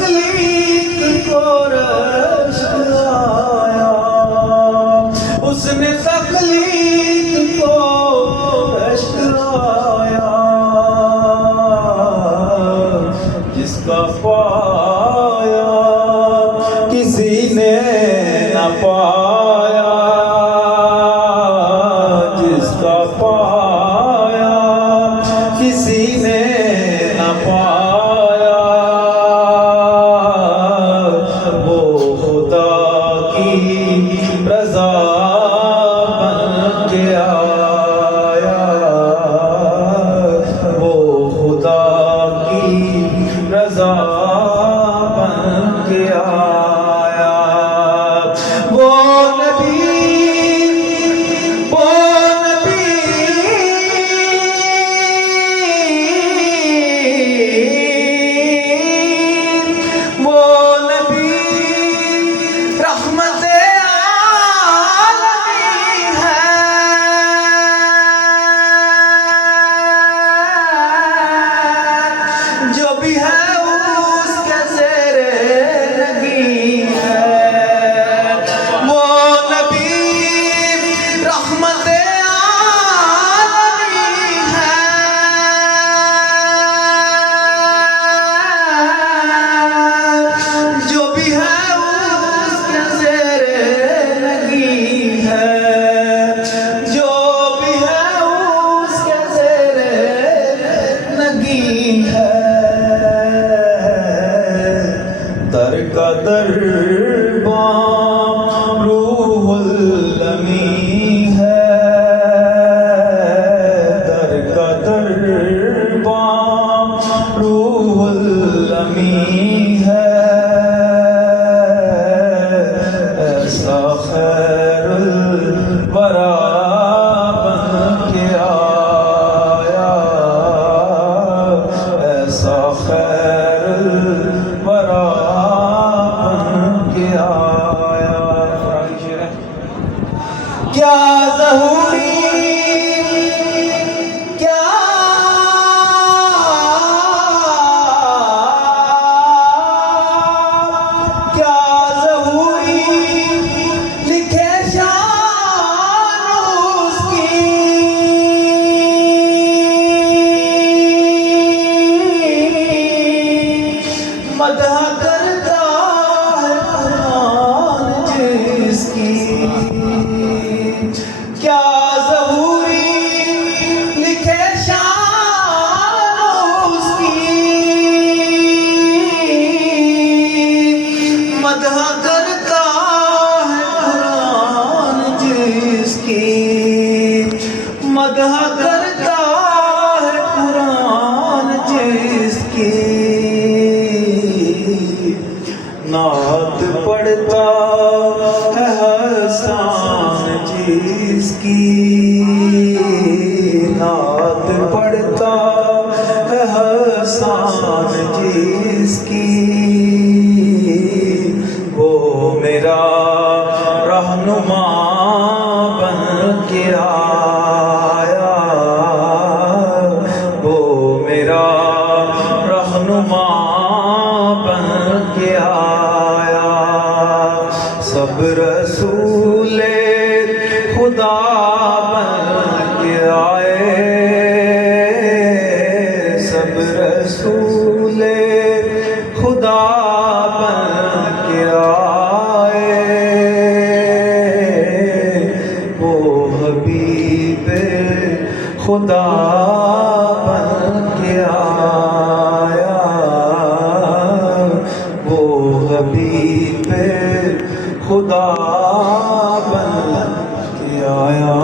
تخلیق کو رشک لایا، اس نے تخلیق کو رشک لایا، جس کا پایا کسی نے نہ پایا، جس کا پایا کسی نے نہ پایا، وہ خدا کی رضا بن کے آیا، وہ خدا کی رضا بن کے آیا، وہ نبی رحمت عالمی ہے، جو بھی ہے اس کے زیر نگی ہے، وہ نبی رحمت عالمی ہے، جو بھی ہے در کا دربان روح الامین ہے، در کا دربان روح الامین ہے، ایسا خیر الورا بن کے آیا، ایسا خیر الورا کیا ظہوری کیا ظہوری لکھے شان اس کی، مدح کرتا ہے قرآن جس کی، کیا ظہوری لکھے شان اس کی، مدح کرتا ہے قرآن جس کی، مدح کرتا ہے قرآن جس کی، نعت پڑھتا ہے حسان جس کی، نعت پڑھتا ہے حسان جس کی، وہ میرا رہنما بن کے آیا، وہ میرا رہنما بن کے آیا، سب رسول خدا بن کے آئے، سب رسول خدا بن کے آئے، وہ حبیب خدا بن کے آیا، وہ حبیب خدا بن کے آیا۔